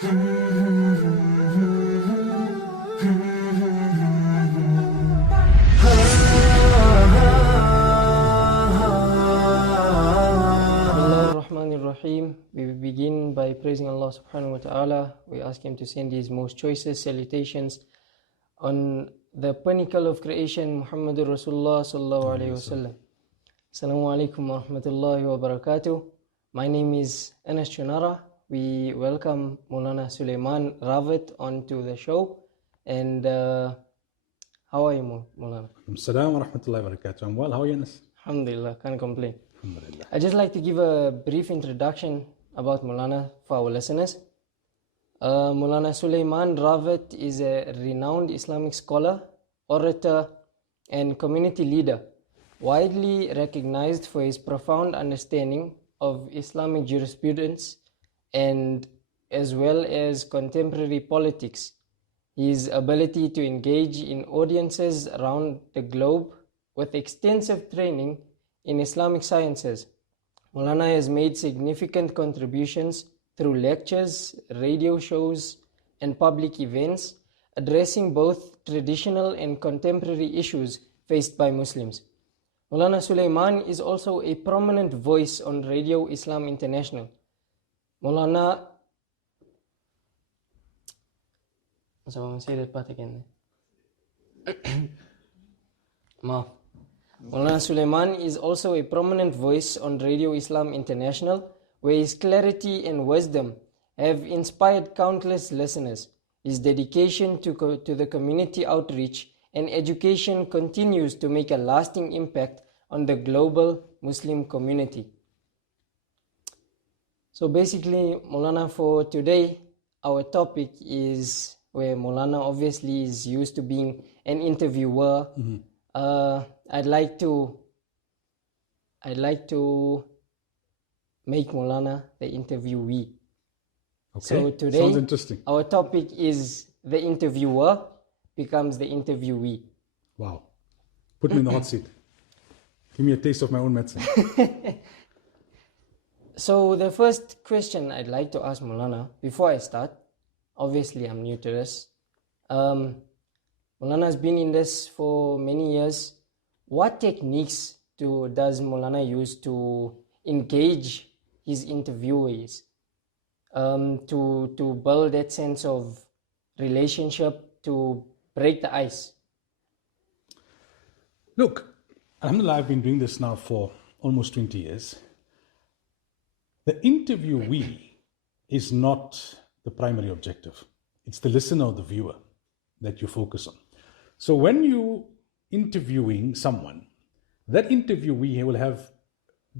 Bismillahirrahmanirrahim. We begin by praising Allah subhanahu wa ta'ala. We ask Him to send His most choicest salutations on the pinnacle of creation, Muhammadur Rasulullah sallallahu alayhi wa sallam. Assalamu alaikum wa rahmatullahi wa barakatuh. My name is Anas Choonara. We welcome Moulana Sulaimaan Ravat onto the show. And how are you, Moulana? Assalamu wa rahmatullahi wa barakatuh. I'm well. How are you, Anas? Alhamdulillah, can't complain. Alhamdulillah. I'd just like to give a brief introduction about Moulana for our listeners. Moulana Sulaimaan Ravat is a renowned Islamic scholar, orator, and community leader, widely recognized for his profound understanding of Islamic jurisprudence and as well as contemporary politics. His ability to engage in audiences around the globe with extensive training in Islamic sciences. Moulana has made significant contributions through lectures, radio shows, and public events, addressing both traditional and contemporary issues faced by Muslims. Moulana Sulaimaan is also a prominent voice on Radio Islam International. Moulana, so I'm going to say that part again. Moulana Sulaimaan is also a prominent voice on Radio Islam International, where his clarity and wisdom have inspired countless listeners. His dedication to the community outreach and education continues to make a lasting impact on the global Muslim community. So basically, Moulana, for today, our topic is where Moulana obviously is used to being an interviewer. I'd like to make Moulana the interviewee. Okay. So today, sounds interesting. Our topic is the interviewer becomes the interviewee. Wow. Put me in the hot seat. Give me a taste of my own medicine. So the first question I'd like to ask Moulana, before I start, obviously I'm new to this. Moulana has been in this for many years. What techniques does Moulana use to engage his interviewees, to build that sense of relationship, to break the ice? Look, alhamdulillah, I've been doing this now for almost 20 years. The interviewee is not the primary objective. It's the listener or the viewer that you focus on. So when you interviewing someone, that interviewee will have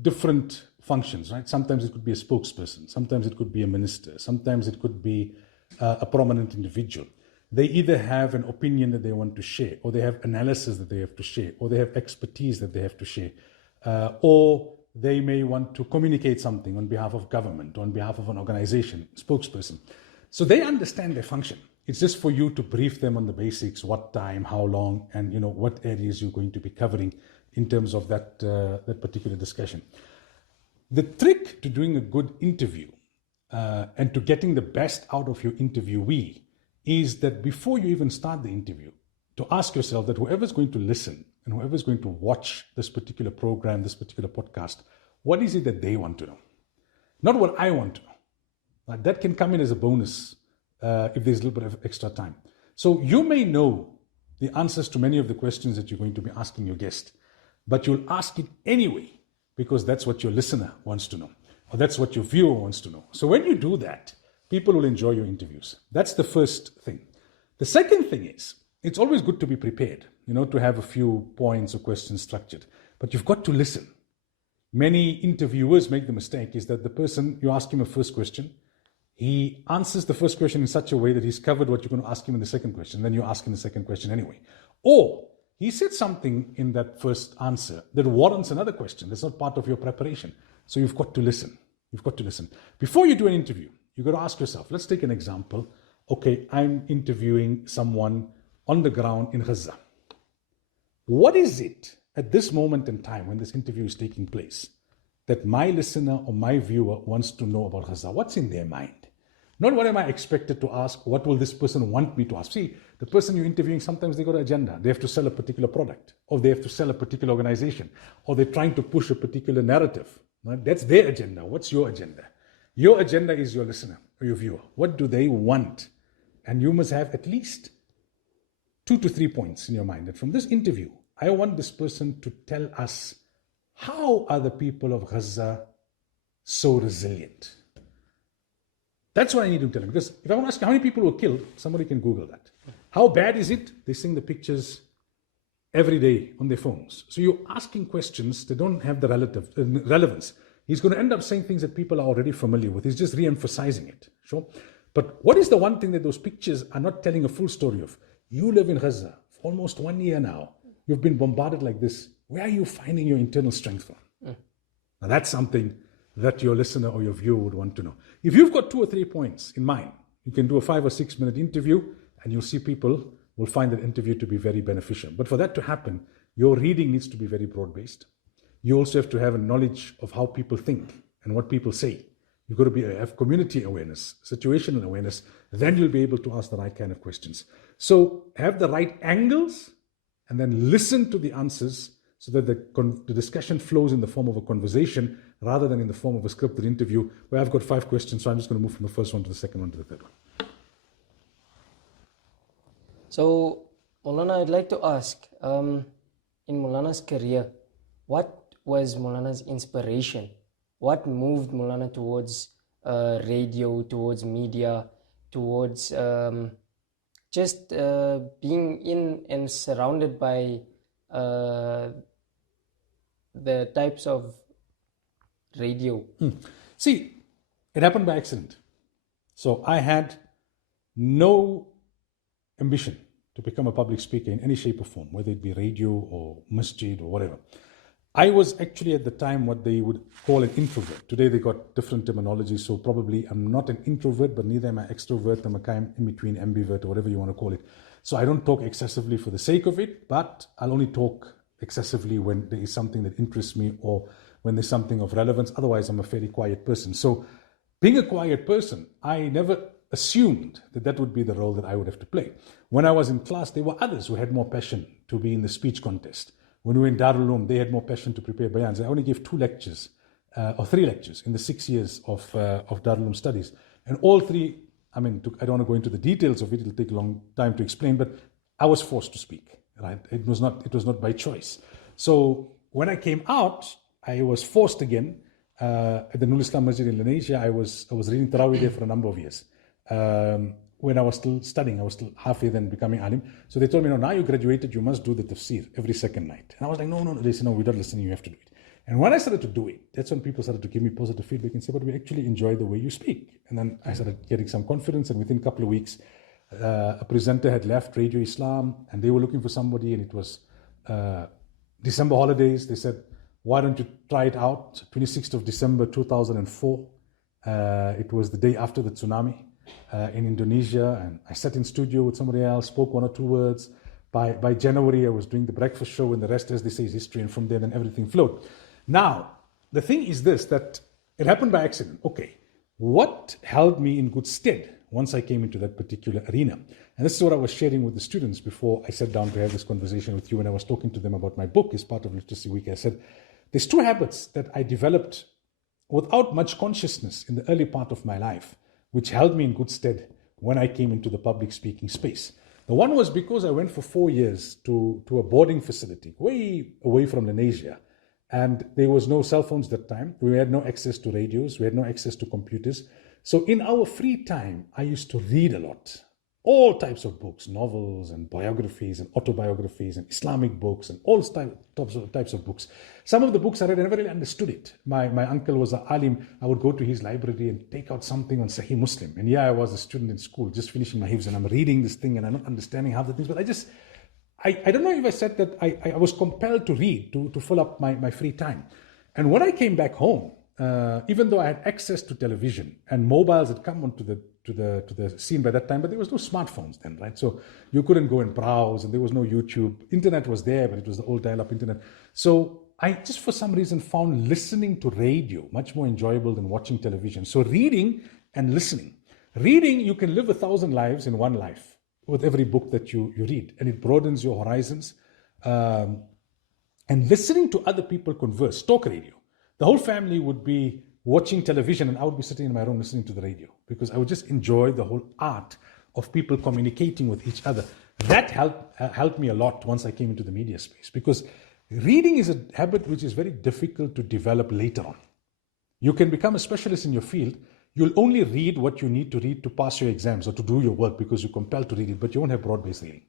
different functions, right? Sometimes it could be a spokesperson, sometimes it could be a minister, sometimes it could be a prominent individual. They either have an opinion that they want to share, or they have analysis that they have to share, or they have expertise that they have to share, or they may want to communicate something on behalf of government, on behalf of an organization, spokesperson. So they understand their function. It's just for you to brief them on the basics, what time, how long, and what areas you're going to be covering in terms of that particular discussion. The trick to doing a good interview and to getting the best out of your interviewee is that before you even start the interview, to ask yourself that whoever's going to listen and whoever's going to watch this particular program, this particular podcast, what is it that they want to know? Not what I want to know. That can come in as a bonus if there's a little bit of extra time. So you may know the answers to many of the questions that you're going to be asking your guest, but you'll ask it anyway because that's what your listener wants to know, or that's what your viewer wants to know. So when you do that, people will enjoy your interviews. That's the first thing. The second thing is, it's always good to be prepared, to have a few points or questions structured, but you've got to listen. Many interviewers make the mistake is that the person, you ask him a first question, he answers the first question in such a way that he's covered what you're going to ask him in the second question. Then you ask him the second question anyway. Or he said something in that first answer that warrants another question. That's not part of your preparation. So you've got to listen. You've got to listen. Before you do an interview, you've got to ask yourself, let's take an example. Okay, I'm interviewing someone on the ground in Gaza. What is it at this moment in time when this interview is taking place that my listener or my viewer wants to know about Gaza? What's in their mind? Not what am I expected to ask, what will this person want me to ask. See, the person you're interviewing, sometimes they got an agenda. They have to sell a particular product, or they have to sell a particular organization, or they're trying to push a particular narrative. Right? That's their agenda. What's your agenda? Your agenda is your listener or your viewer. What do they want? And you must have at least 2 to 3 points in your mind. That from this interview, I want this person to tell us, how are the people of Gaza so resilient? That's what I need to tell him. Because if I want to ask how many people were killed, somebody can Google that. How bad is it? They sing the pictures every day on their phones. So you're asking questions that don't have the relevance. He's going to end up saying things that people are already familiar with. He's just re-emphasizing it. Sure. But what is the one thing that those pictures are not telling a full story of? You live in Gaza for almost 1 year now. You've been bombarded like this. Where are you finding your internal strength from? Now that's something that your listener or your viewer would want to know. If you've got 2 or 3 points in mind, you can do a 5 or 6 minute interview, and you'll see people will find that interview to be very beneficial. But for that to happen, your reading needs to be very broad-based. You also have to have a knowledge of how people think and what people say. You've got to have community awareness, situational awareness. Then you'll be able to ask the right kind of questions. So have the right angles, and then listen to the answers so that the discussion flows in the form of a conversation rather than in the form of a scripted interview where I've got 5 questions, so I'm just going to move from the first one to the second one to the third one. So, Moulana, I'd like to ask, in Moulana's career, what was Moulana's inspiration? What moved Moulana towards radio, towards media, towards just being in and surrounded by the types of radio? See, it happened by accident. So I had no ambition to become a public speaker in any shape or form, whether it be radio or masjid or whatever. I was actually at the time what they would call an introvert. Today they got different terminology, so probably I'm not an introvert, but neither am I extrovert. I'm a kind in between, ambivert, or whatever you want to call it. So I don't talk excessively for the sake of it, but I'll only talk excessively when there is something that interests me or when there's something of relevance. Otherwise, I'm a fairly quiet person. So being a quiet person, I never assumed that that would be the role that I would have to play. When I was in class, there were others who had more passion to be in the speech contest. When we were in Darul Uloom, they had more passion to prepare bayans. I only gave 2 lectures, or 3 lectures in the 6 years of Darul Uloom studies. And all 3, I don't want to go into the details of it, it'll take a long time to explain, but I was forced to speak, right? It was not by choice. So when I came out, I was forced again. At the Nurul Islam Masjid in Indonesia, I was reading Taraweeh there for a number of years. When I was still studying, I was still halfway then becoming Alim. So they told me, no, now you graduated, you must do the tafsir every second night. And I was like, no. They said, no, we're not listening, you have to do it. And when I started to do it, that's when people started to give me positive feedback and say, but we actually enjoy the way you speak. And then I started getting some confidence, and within a couple of weeks, a presenter had left Radio Islam, and they were looking for somebody, and it was December holidays. They said, why don't you try it out? 26th of December 2004. It was the day after the tsunami in Indonesia, and I sat in studio with somebody else, spoke 1 or 2 words. By January, I was doing the breakfast show, and the rest, as they say, is history, and from there, then everything flowed. Now, the thing is this, that it happened by accident. Okay, what held me in good stead once I came into that particular arena? And this is what I was sharing with the students before I sat down to have this conversation with you, and I was talking to them about my book as part of Literacy Week. I said, there's 2 habits that I developed without much consciousness in the early part of my life, which held me in good stead when I came into the public speaking space. The one was because I went for 4 years to a boarding facility way away from Indonesia, and there was no cell phones that time. We had no access to radios. We had no access to computers. So in our free time, I used to read a lot. All types of books, novels and biographies and autobiographies and Islamic books and all types of books. Some of the books I read, I never really understood it. My uncle was an Alim. I would go to his library and take out something on Sahih Muslim. And I was a student in school, just finishing my hifz, and I'm reading this thing and I'm not understanding half the things. But I don't know if I said that I was compelled to read to fill up my free time. And when I came back home, even though I had access to television and mobiles had come onto the scene by that time, but there was no smartphones then, right? So you couldn't go and browse, and there was no YouTube. Internet was there, but it was the old dial-up internet. So I just for some reason found listening to radio much more enjoyable than watching television. So reading and listening. Reading, you can live 1,000 lives in one life with every book that you read, and it broadens your horizons. And listening to other people converse, talk radio. The whole family would be watching television and I would be sitting in my room listening to the radio because I would just enjoy the whole art of people communicating with each other. That helped me a lot once I came into the media space because reading is a habit which is very difficult to develop later on. You can become a specialist in your field. You'll only read what you need to read to pass your exams or to do your work because you're compelled to read it, but you won't have broad-based reading.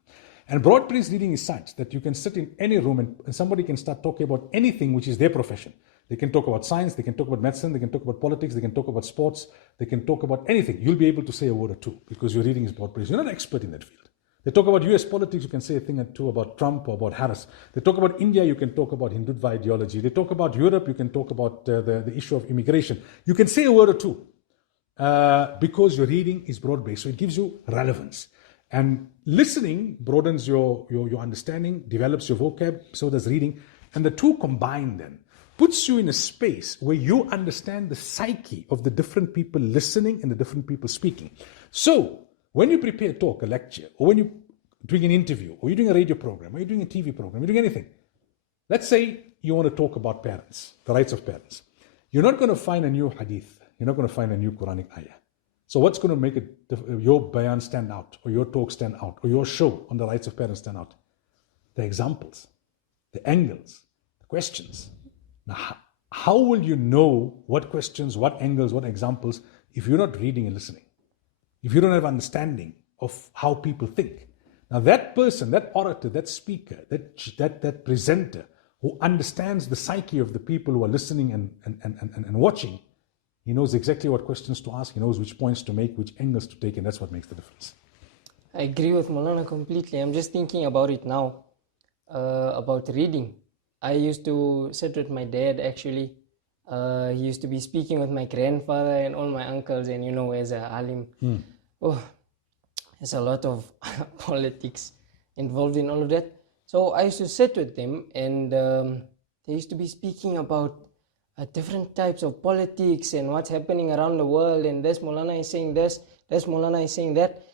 And broad-based reading is such that you can sit in any room and somebody can start talking about anything which is their profession. They can talk about science, they can talk about medicine, they can talk about politics, they can talk about sports, they can talk about anything. You'll be able to say a word or two because your reading is broad-based. You're not an expert in that field. They talk about US politics, you can say a thing or two about Trump or about Harris. They talk about India, you can talk about Hindutva ideology. They talk about Europe, you can talk about the issue of immigration. You can say a word or two because your reading is broad-based. So it gives you relevance. And listening broadens your understanding, develops your vocab, so does reading. And the two combined then puts you in a space where you understand the psyche of the different people listening and the different people speaking. So when you prepare a talk, a lecture, or when you're doing an interview, or you're doing a radio program, or you're doing a TV program, you're doing anything. Let's say you want to talk about parents, the rights of parents. You're not going to find a new hadith. You're not going to find a new Quranic ayah. So what's going to make your bayan stand out, or your talk stand out, or your show on the rights of parents stand out? The examples, the angles, the questions. Now, how will you know what questions, what angles, what examples if you're not reading and listening? If you don't have understanding of how people think? Now that person, that orator, that speaker, that presenter who understands the psyche of the people who are listening and watching, he knows exactly what questions to ask, he knows which points to make, which angles to take, and that's what makes the difference. I agree with Moulana completely. I'm just thinking about it now, about reading. I used to sit with my dad actually. He used to be speaking with my grandfather and all my uncles, and as a Alim, there's a lot of politics involved in all of that. So I used to sit with them, and they used to be speaking about different types of politics and what's happening around the world, and this Moulana is saying this Moulana is saying that,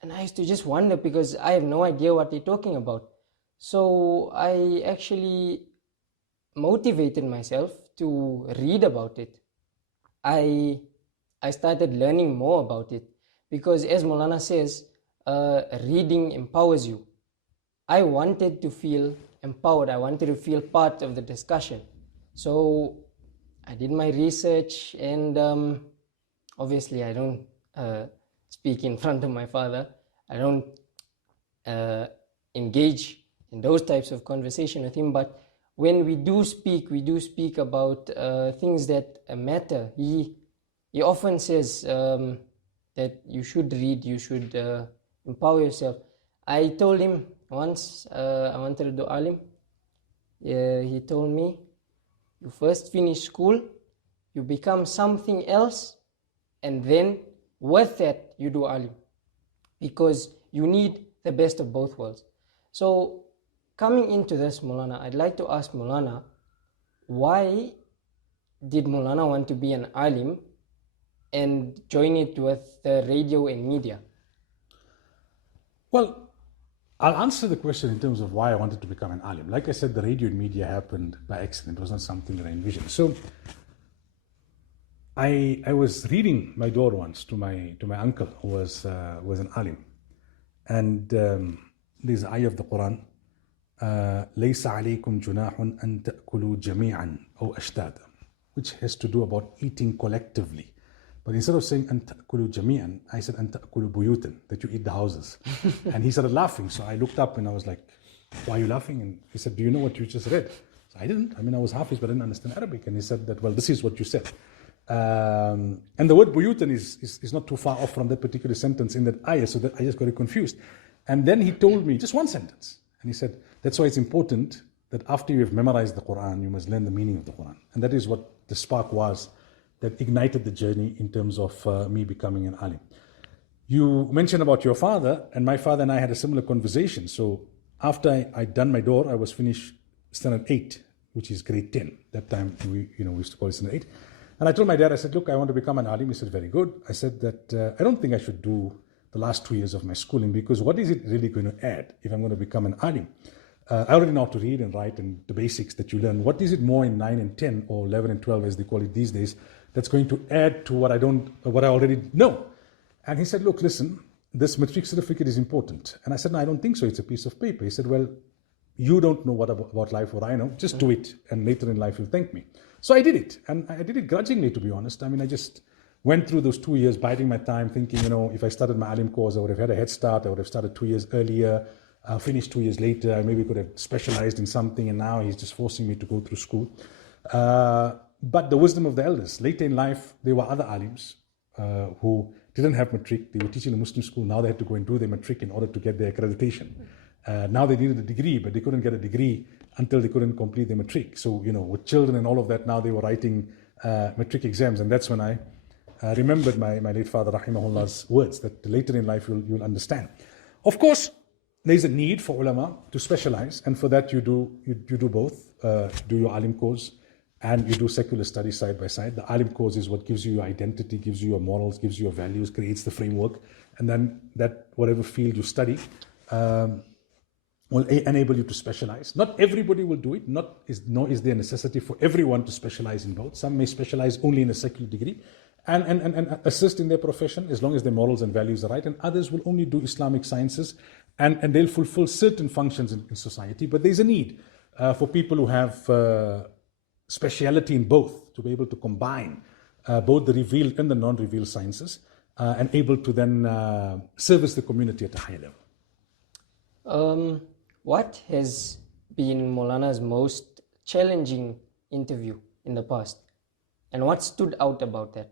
and I used to just wonder because I have no idea what they're talking about. So I actually motivated myself to read about it. I started learning more about it because, as Moulana says, reading empowers you. I wanted to feel empowered. I wanted to feel part of the discussion. So I did my research, and obviously I don't speak in front of my father. I don't engage in those types of conversation with him, but when we do speak about things that matter. He often says that you should read, you should empower yourself. I told him once I wanted to do Alim. He told me, you first finish school, you become something else, and then with that you do Alim, because you need the best of both worlds. So coming into this, Moulana, I'd like to ask Moulana, why did Moulana want to be an Alim and join it with the radio and media? Well, I'll answer the question in terms of why I wanted to become an Alim. Like I said, the radio and media happened by accident. It was not something that I envisioned. So I was reading my door once to my uncle who was an Alim. And there's an ayah of the Quran, لَيْسَ عَلَيْكُمْ جُنَاحٌ أَن تَأْكُلُوا جَمِيعًا أَوْ أَشْتَاتًا, which has to do about eating collectively. But instead of saying أَن تَأْكُلُوا جَمِيعًا, I said أَن تَأْكُلُوا بُيُوتًا, that you eat the houses. And he started laughing. So I looked up and I was like, why are you laughing? And he said, do you know what you just read? So I didn't. I mean, I was Hafiz, but I didn't understand Arabic. And he said that, well, this is what you said. And the word buyutan is not too far off from that particular sentence in that ayah, so that I just got it confused. And then he told me just one sentence. And he said, that's why it's important that after you have memorized the Quran, you must learn the meaning of the Quran. And that is what the spark was that ignited the journey in terms of me becoming an Alim. You mentioned about your father, and my father and I had a similar conversation. So after I'd done my door, I was finished standard 8, which is grade 10. That time we used to call it standard 8. And I told my dad, I said, look, I want to become an alim. He said, very good. I said that I don't think I should do the last 2 years of my schooling, because what is it really going to add if I'm going to become an alim? I already know how to read and write and the basics that you learn. What is it more in 9 and 10 or 11 and 12, as they call it these days, that's going to add to what I already know? And he said, look, listen, this matric certificate is important. And I said, no, I don't think so. It's a piece of paper. He said, well, you don't know what about life, what I know. Just do it, and later in life you'll thank me. So I did it, and I did it grudgingly, to be honest. I mean, I just went through those 2 years, biding my time, thinking, if I started my Alim course, I would have had a head start. I would have started 2 years earlier, finished 2 years later. I maybe could have specialized in something, and now he's just forcing me to go through school. But the wisdom of the elders. Later in life, there were other Alims who didn't have matric. They were teaching a Muslim school. Now they had to go and do their matric in order to get their accreditation. Now they needed a degree, but they couldn't get a degree until they couldn't complete their matric. So, with children and all of that, now they were writing matric exams. And that's when I remembered my late father, rahimahullah's words, that later in life you'll understand. Of course, there's a need for ulama to specialize. And for that, you do both. Do your alim course and you do secular studies side by side. The alim course is what gives you your identity, gives you your morals, gives you your values, creates the framework. And then that, whatever field you study, will enable you to specialize. Not everybody will do it, nor is there a necessity for everyone to specialize in both. Some may specialize only in a secular degree and assist in their profession as long as their morals and values are right, and others will only do Islamic sciences and they'll fulfill certain functions in society. But there's a need for people who have speciality in both, to be able to combine both the revealed and the non-revealed sciences and able to then service the community at a higher level. What has been Moulana's most challenging interview in the past? And what stood out about that?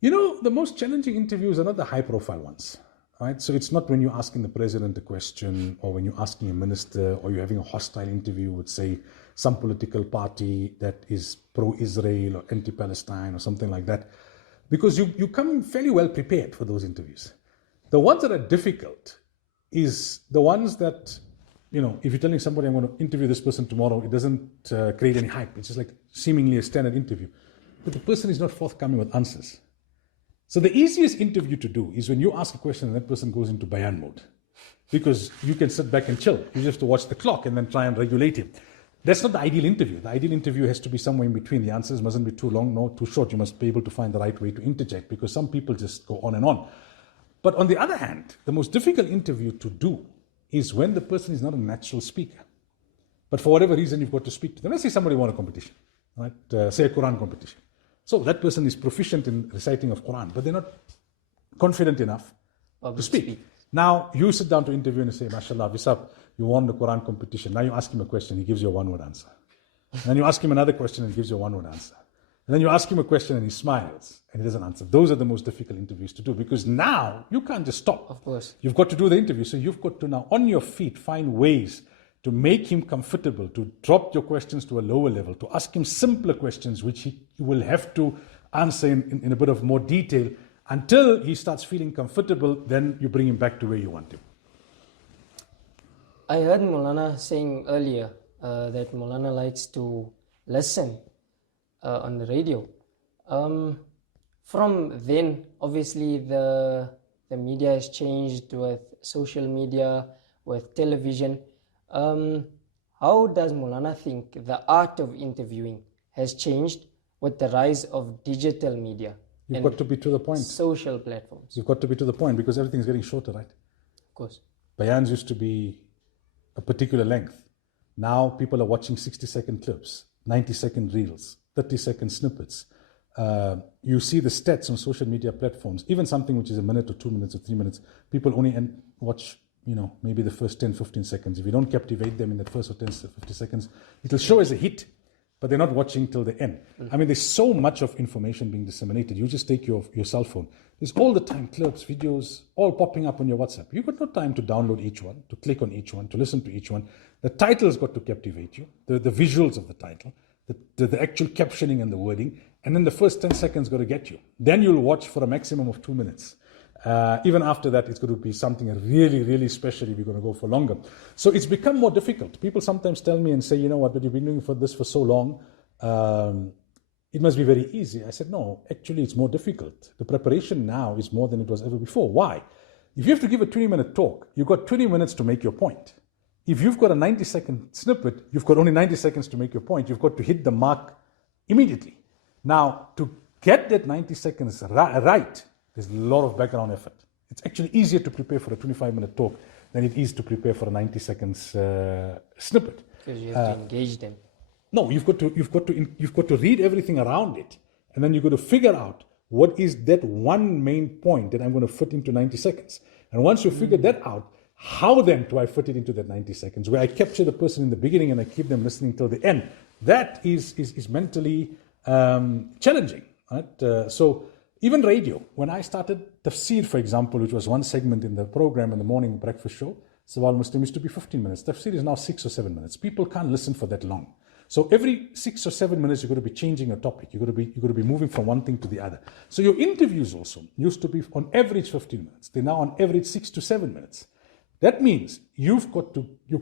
The most challenging interviews are not the high-profile ones, right? So it's not when you're asking the president a question, or when you're asking a minister, or you're having a hostile interview with, say, some political party that is pro-Israel or anti-Palestine or something like that, because you come fairly well prepared for those interviews. The ones that are difficult is the ones that, if you're telling somebody I'm going to interview this person tomorrow, it doesn't create any hype. It's just like seemingly a standard interview. But the person is not forthcoming with answers. So the easiest interview to do is when you ask a question and that person goes into bayan mode. Because you can sit back and chill. You just have to watch the clock and then try and regulate him. That's not the ideal interview. The ideal interview has to be somewhere in between. The answers mustn't be too long nor too short. You must be able to find the right way to interject, because some people just go on and on. But on the other hand, the most difficult interview to do is when the person is not a natural speaker. But for whatever reason, you've got to speak to them. Let's say somebody won a competition, right? Say a Quran competition. So that person is proficient in reciting of Quran, but they're not confident enough to speak. Now, you sit down to interview and say, mashallah, Visab, you won the Quran competition. Now you ask him a question, he gives you a one-word answer. And then you ask him another question and he gives you a one-word answer. And then you ask him a question and he smiles and he doesn't answer. Those are the most difficult interviews to do, because now you can't just stop. Of course. You've got to do the interview. So you've got to now, on your feet, find ways to make him comfortable, to drop your questions to a lower level, to ask him simpler questions, which he will have to answer in a bit of more detail until he starts feeling comfortable. Then you bring him back to where you want him. I heard Moulana saying earlier that Moulana likes to listen on the radio. From then, obviously, the media has changed with social media, with television. How does Moulana think the art of interviewing has changed with the rise of digital media? You've got to be to the point. Social platforms. You've got to be to the point, because everything's getting shorter, right? Of course. Bayans used to be a particular length. Now people are watching 60-second clips, 90-second reels, 30-second snippets. You see the stats on social media platforms, even something which is a minute or 2 minutes or 3 minutes, people only watch, maybe the first 10, 15 seconds. If you don't captivate them in that first or 10, 50 seconds, it'll show as a hit, but they're not watching till the end. I mean, there's so much of information being disseminated. You just take your cell phone. There's all the time clips, videos, all popping up on your WhatsApp. You've got no time to download each one, to click on each one, to listen to each one. The title's got to captivate you, the visuals of the title, the actual captioning and the wording, and then the first 10 seconds got to get you. Then you'll watch for a maximum of 2 minutes. Even after that, it's going to be something really, really special if you're going to go for longer. So it's become more difficult. People sometimes tell me and say, you know what, but you've been doing this for so long, it must be very easy. I said, no, actually it's more difficult. The preparation now is more than it was ever before. Why? If you have to give a 20-minute talk, you've got 20 minutes to make your point. If you've got a 90-second snippet, you've got only 90 seconds to make your point. You've got to hit the mark immediately. Now, to get that 90 seconds right, there's a lot of background effort. It's actually easier to prepare for a 25-minute talk than it is to prepare for a 90 seconds snippet. Because you have to engage them. No, you've got to read everything around it, and then you've got to figure out what is that one main point that I'm going to fit into 90 seconds. And once you figure that out, how then do I fit it into that 90 seconds, where I capture the person in the beginning and I keep them listening till the end? That is mentally challenging. Right? So even radio, when I started Tafsir, for example, which was one segment in the program in the morning breakfast show, Sawal Muslim used to be 15 minutes. Tafsir is now 6 or 7 minutes. People can't listen for that long. So every 6 or 7 minutes, you're going to be changing a topic. You're going to be moving from one thing to the other. So your interviews also used to be on average 15 minutes. They're now on average 6 to 7 minutes. That means you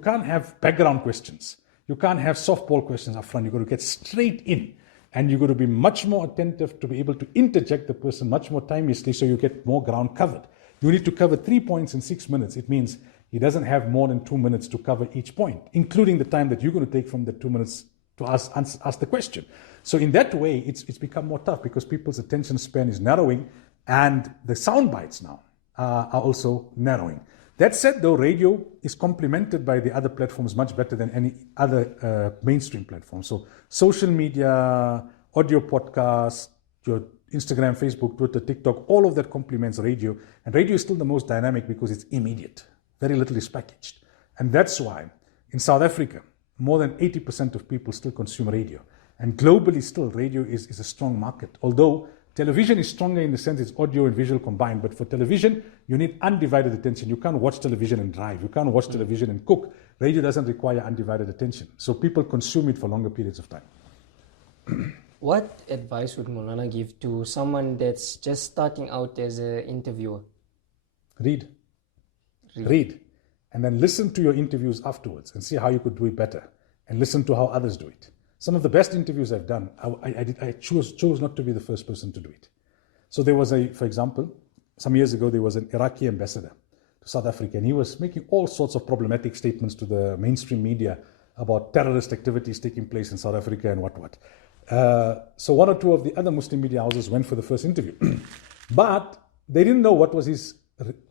can't have background questions. You can't have softball questions up front. You've got to get straight in. And you've got to be much more attentive to be able to interject the person much more timelessly so you get more ground covered. You need to cover 3 points in 6 minutes. It means he doesn't have more than 2 minutes to cover each point, including the time that you're going to take from the 2 minutes to ask the question. So in that way, it's become more tough because people's attention span is narrowing and the sound bites now are also narrowing. That said, though, radio is complemented by the other platforms much better than any other mainstream platform. So social media, audio podcasts, your Instagram, Facebook, Twitter, TikTok, all of that complements radio. And radio is still the most dynamic because it's immediate. Very little is packaged. And that's why in South Africa, more than 80% of people still consume radio. And globally still, radio is a strong market. Although television is stronger in the sense it's audio and visual combined, but for television, you need undivided attention. You can't watch television and drive. You can't watch television and cook. Radio doesn't require undivided attention. So people consume it for longer periods of time. What advice would Moulana give to someone that's just starting out as an interviewer? Read. And then listen to your interviews afterwards and see how you could do it better. And listen to how others do it. Some of the best interviews I've done, I chose not to be the first person to do it. So there was for example, some years ago, there was an Iraqi ambassador to South Africa, and he was making all sorts of problematic statements to the mainstream media about terrorist activities taking place in South Africa and what. So one or two of the other Muslim media houses went for the first interview. But they didn't know what was his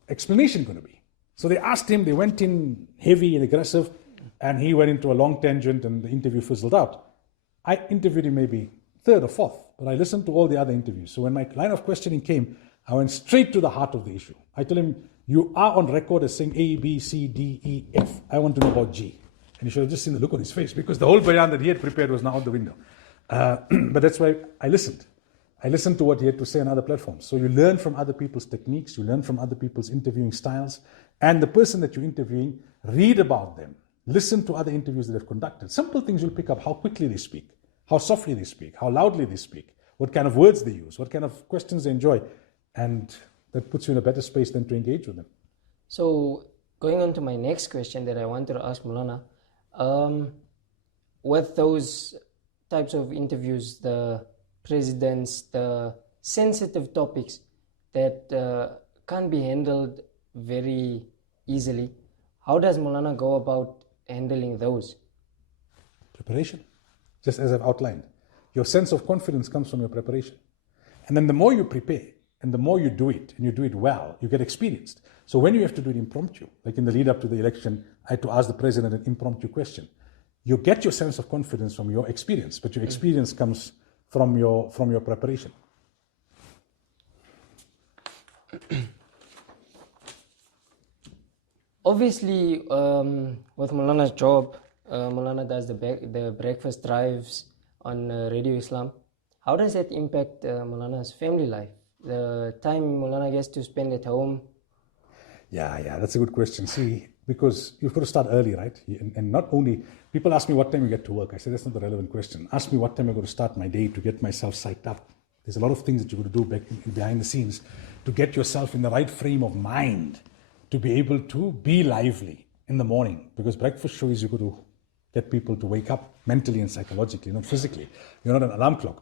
explanation going to be. So they asked him, they went in heavy and aggressive, and he went into a long tangent and the interview fizzled out. I interviewed him maybe third or fourth, but I listened to all the other interviews. So when my line of questioning came, I went straight to the heart of the issue. I told him, you are on record as saying A, B, C, D, E, F. I want to know about G. And you should have just seen the look on his face because the whole bayan that he had prepared was now out the window. But that's why I listened. I listened to what he had to say on other platforms. So you learn from other people's techniques, you learn from other people's interviewing styles, and the person that you're interviewing, read about them. Listen to other interviews that they've conducted. Simple things you'll pick up: how quickly they speak, how softly they speak, how loudly they speak, what kind of words they use, what kind of questions they enjoy. And that puts you in a better space than to engage with them. So going on to my next question that I wanted to ask Moulana, with those types of interviews, the presidents, the sensitive topics that can't be handled very easily, how does Moulana go about handling those? Preparation, just as I've outlined. Your sense of confidence comes from your preparation. And then the more you prepare and the more you do it, and you do it well, you get experienced. So when you have to do it impromptu, like in the lead up to the election, I had to ask the president an impromptu question. You get your sense of confidence from your experience, but your experience comes from your preparation. Obviously, with Moulana's job, Moulana does the breakfast drives on Radio Islam. How does that impact Moulana's family life? The time Moulana gets to spend at home? Yeah, that's a good question. See, because you've got to start early, right? And not only, people ask me what time you get to work. I say, that's not the relevant question. Ask me what time I'm going to start my day to get myself psyched up. There's a lot of things that you're going to do behind the scenes to get yourself in the right frame of mind to be able to be lively in the morning. Because breakfast show is you've got to get people to wake up mentally and psychologically, not physically. You're not an alarm clock.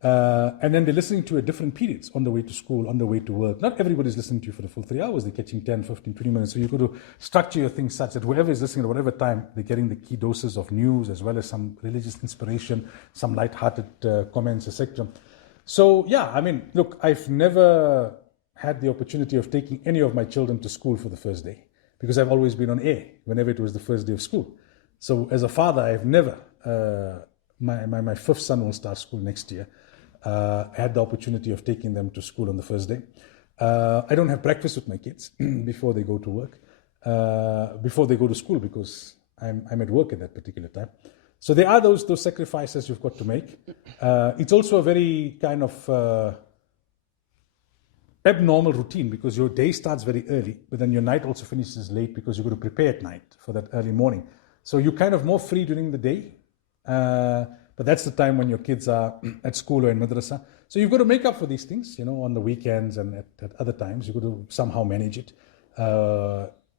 And then they're listening to you at different periods, on the way to school, on the way to work. Not everybody's listening to you for the full 3 hours. They're catching 10, 15, 20 minutes. So you've got to structure your things such that whoever is listening at whatever time, they're getting the key doses of news as well as some religious inspiration, some light-hearted comments, etc. So yeah, I mean, look, I've never had the opportunity of taking any of my children to school for the first day because I've always been on air whenever it was the first day of school. So as a father, I've never, my fifth son will start school next year. I had the opportunity of taking them to school on the first day. I don't have breakfast with my kids before they go to work, before they go to school because I'm at work at that particular time. So there are those sacrifices you've got to make. It's also a very kind of abnormal routine because your day starts very early, but then your night also finishes late because you've got to prepare at night for that early morning. So you're kind of more free during the day. But that's the time when your kids are at school or in madrasa. So you've got to make up for these things, on the weekends and at other times. You've got to somehow manage it.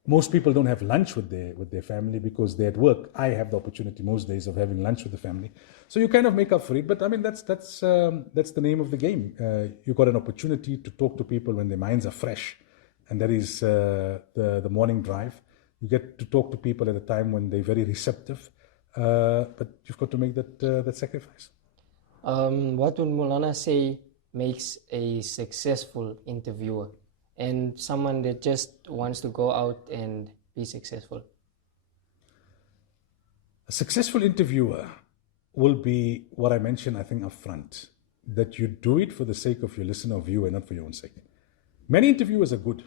Most people don't have lunch with their family because they're at work. I have the opportunity most days of having lunch with the family. So you kind of make up for it. But I mean, that's the name of the game. You've got an opportunity to talk to people when their minds are fresh. And that is the morning drive. You get to talk to people at a time when they're very receptive. But you've got to make that sacrifice. What would Moulana say makes a successful interviewer and someone that just wants to go out and be successful? A successful interviewer will be what I mentioned, I think, up front, that you do it for the sake of your listener or viewer, not for your own sake. Many interviewers are good,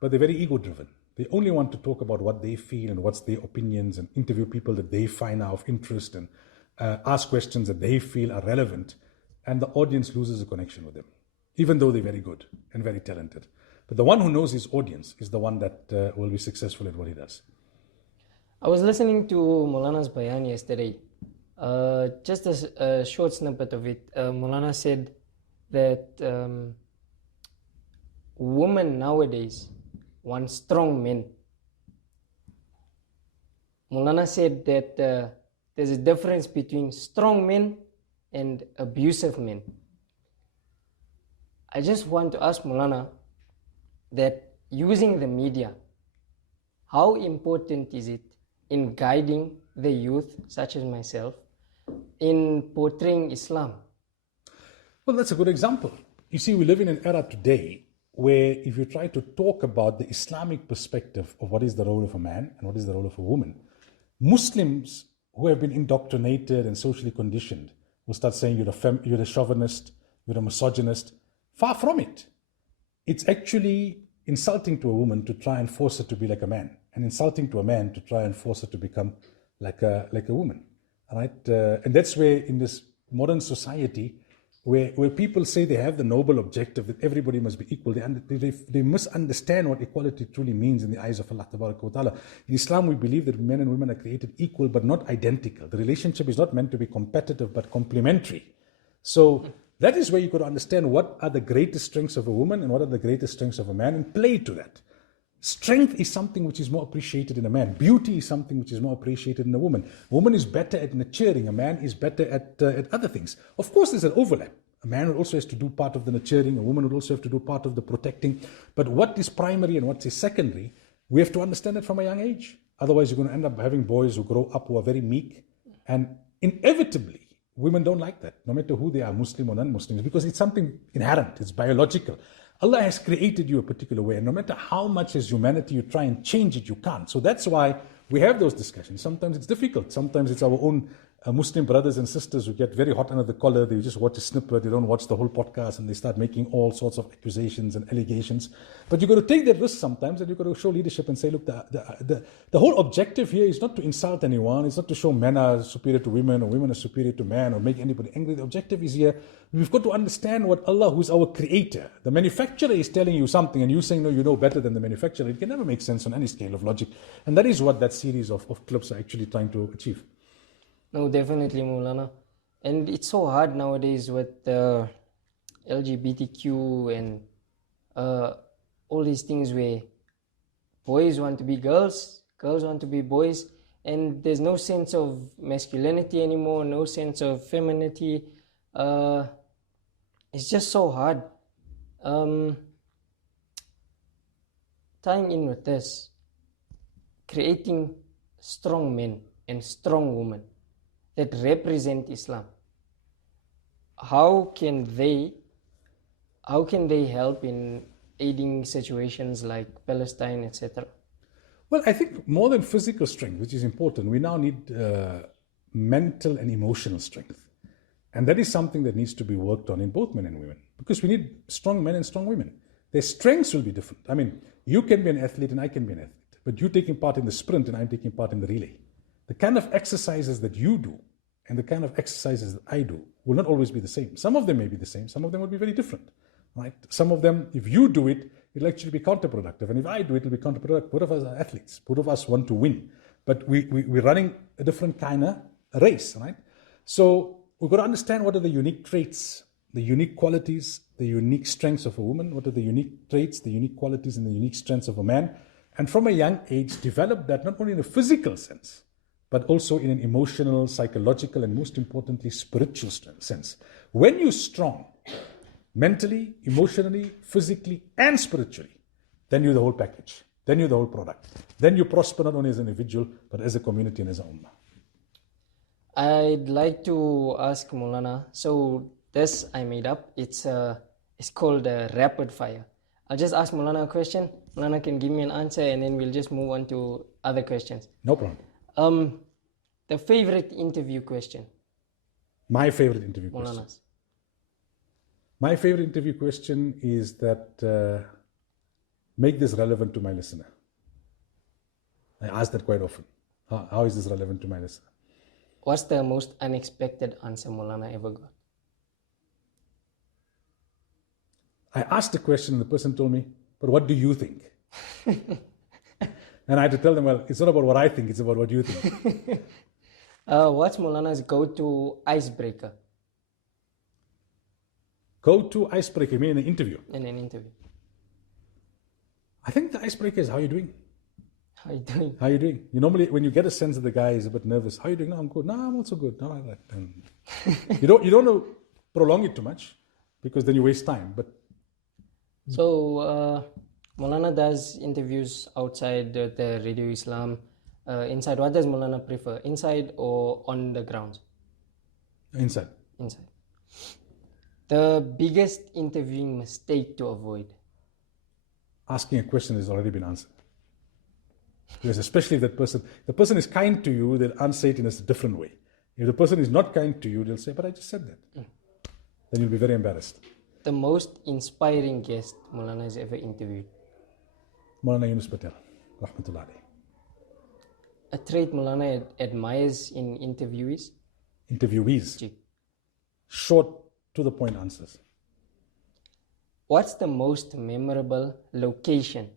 but they're very ego-driven. They only want to talk about what they feel and what's their opinions and interview people that they find are of interest and ask questions that they feel are relevant. And the audience loses a connection with them, even though they're very good and very talented. But the one who knows his audience is the one that will be successful at what he does. I was listening to Moulana's bayan yesterday. Just a short snippet of it. Moulana said that women nowadays want strong men. Moulana said that there's a difference between strong men and abusive men. I just want to ask Moulana that using the media, how important is it in guiding the youth, such as myself, in portraying Islam? Well, that's a good example. You see, we live in an era today where if you try to talk about the Islamic perspective of what is the role of a man and what is the role of a woman, Muslims who have been indoctrinated and socially conditioned will start saying you're a chauvinist, you're a misogynist. Far from it. It's actually insulting to a woman to try and force her to be like a man, and insulting to a man to try and force her to become like a woman. All right? And that's where in this modern society, where people say they have the noble objective that everybody must be equal, they misunderstand what equality truly means in the eyes of Allah Wa Ta'ala. In Islam, we believe that men and women are created equal but not identical. The relationship is not meant to be competitive but complementary. So that is where you got to understand what are the greatest strengths of a woman and what are the greatest strengths of a man and play to that. Strength is something which is more appreciated in a man. Beauty is something which is more appreciated in a woman. A woman is better at nurturing. A man is better at other things. Of course, there's an overlap. A man also has to do part of the nurturing. A woman would also have to do part of the protecting. But what is primary and what is secondary, we have to understand it from a young age. Otherwise, you're going to end up having boys who grow up who are very meek. And inevitably, women don't like that, no matter who they are, Muslim or non-Muslims, because it's something inherent. It's biological. Allah has created you a particular way, and no matter how much as humanity you try and change it, you can't. So that's why we have those discussions. Sometimes it's difficult. Sometimes it's our own Muslim brothers and sisters who get very hot under the collar. They just watch a snippet. They don't watch the whole podcast, and they start making all sorts of accusations and allegations. But you've got to take that risk sometimes, and you've got to show leadership and say, look, the whole objective here is not to insult anyone. It's not to show men are superior to women or women are superior to men or make anybody angry. The objective is here, we've got to understand what Allah, who's our creator, the manufacturer is telling you something, and you saying, no, you know better than the manufacturer. It can never make sense on any scale of logic. And that is what that series of clips are actually trying to achieve. No, definitely, Moulana. And it's so hard nowadays with LGBTQ and all these things where boys want to be girls, girls want to be boys. and there's no sense of masculinity anymore, no sense of femininity. It's just so hard. Tying in with this, creating strong men and strong women that represent Islam. How can they help in aiding situations like Palestine, etc.? Well, I think more than physical strength, which is important, we now need mental and emotional strength. And that is something that needs to be worked on in both men and women, because we need strong men and strong women. Their strengths will be different. I mean, you can be an athlete and I can be an athlete, but you taking part in the sprint and I'm taking part in the relay. The kind of exercises that you do and the kind of exercises that I do will not always be the same. Some of them may be the same, some of them will be very different. Right? Some of them, if you do it, it'll actually be counterproductive. And if I do it, it'll be counterproductive. Both of us are athletes. Both of us want to win. But we're running a different kind of race, right? So we've got to understand what are the unique traits, the unique qualities, the unique strengths of a woman, what are the unique traits, the unique qualities, and the unique strengths of a man. And from a young age, develop that not only in a physical sense, but also in an emotional, psychological, and most importantly, spiritual sense. When you're strong, mentally, emotionally, physically, and spiritually, then you're the whole package. Then you're the whole product. Then you prosper not only as an individual, but as a community and as a ummah. I'd like to ask Moulana, so this I made up, it's called rapid fire. I'll just ask Moulana a question, Moulana can give me an answer, and then we'll just move on to other questions. No problem. The favorite interview question? My favorite interview question? Moulana's. My favorite interview question is that make this relevant to my listener. I ask that quite often. How is this relevant to my listener? What's the most unexpected answer Moulana ever got? I asked the question and the person told me, but what do you think? And I had to tell them, well, it's not about what I think, it's about what you think. What's Moulana's go-to icebreaker? Go-to icebreaker, you mean in an interview? In an interview. I think the icebreaker is how you doing. How you doing? How you doing? You normally, when you get a sense that the guy is a bit nervous, how you doing? No, I'm good. No, I'm also good. No, like that. And you don't want to prolong it too much because then you waste time. But so Moulana does interviews outside the Radio Islam. Inside, what does Moulana prefer? Inside or on the grounds? Inside. Inside. The biggest interviewing mistake to avoid? Asking a question has already been answered. Because especially if the person is kind to you, they'll answer it in a different way. If the person is not kind to you, they'll say, but I just said that. Then you'll be very embarrassed. The most inspiring guest Moulana has ever interviewed? Moulana Yunus Patel, rahmatullah alayhi. A trait Moulana admires in interviewees? Interviewees. Gee. Short, to the point answers. What's the most memorable location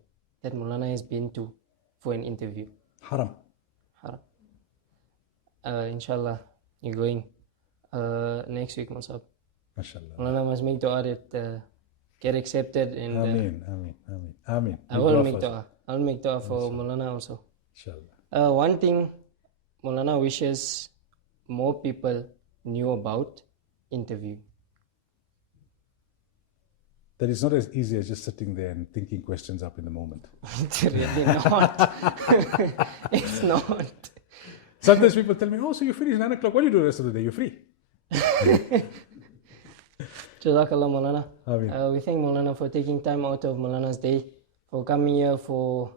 that Moulana has been to for an interview? Haram. Haram. Inshallah, you're going next week, Masab. MashaAllah. Moulana must make dua that get accepted. And Ameen. I will make dua. I'll make dua for Moulana also. Inshallah. One thing Moulana wishes more people knew about interview. That is not as easy as just sitting there and thinking questions up in the moment. It's really not. It's not. Sometimes people tell me, oh, so you finish 9 o'clock. What do you do the rest of the day? You're free. Jazakallah Moulana. Ameen. We thank Moulana for taking time out of Moulana's day, for coming here, for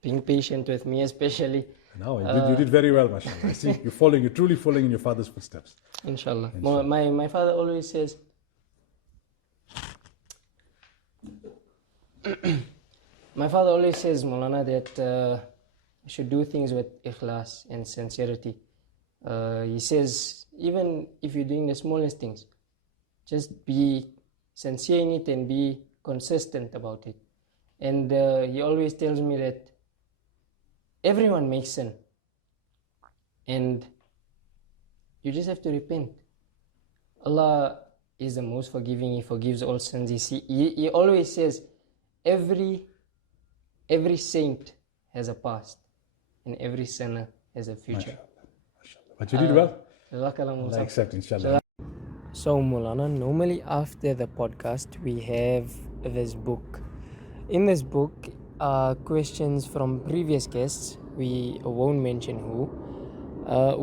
being patient with me especially. No, you did very well, mashallah. I see you're truly following in your father's footsteps. Inshallah. My father always says, Moulana, that you should do things with ikhlas and sincerity. He says, even if you're doing the smallest things, just be sincere in it and be consistent about it. And he always tells me that everyone makes sin, and you just have to repent. Allah is the most forgiving. He forgives all sins. He always says, every saint has a past, and every sinner has as a future. But you did well. Jazakallah I Musa. accept, inshallah. So Moulana, normally after the podcast we have this book. In this book are questions from previous guests. We won't mention who.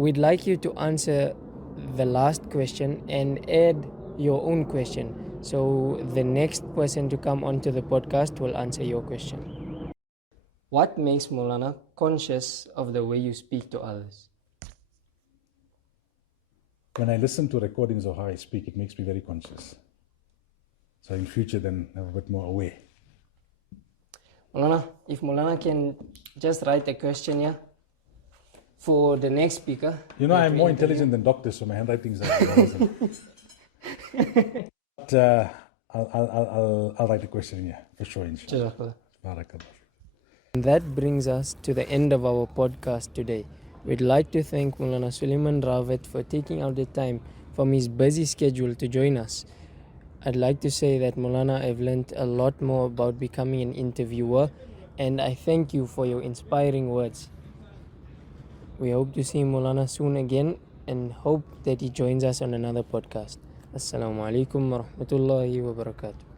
We'd like you to answer the last question and add your own question. So the next person to come onto the podcast will answer your question. What makes Moulana conscious of the way you speak to others? When I listen to recordings of how I speak, it makes me very conscious. So in future, then I'm a bit more aware. Moulana, if Moulana can just write a question here for the next speaker. You know, I'm more intelligent than doctors, so my handwriting's are. But I'll write a question here for sure, inshallah. Jazakallah. Barakallah. And that brings us to the end of our podcast today. We'd like to thank Moulana Sulaimaan Ravat for taking out the time from his busy schedule to join us. I'd like to say that Moulana, I've learned a lot more about becoming an interviewer, and I thank you for your inspiring words. We hope to see Moulana soon again and hope that he joins us on another podcast. Assalamu alaikum wa rahmatullahi wa barakatuh.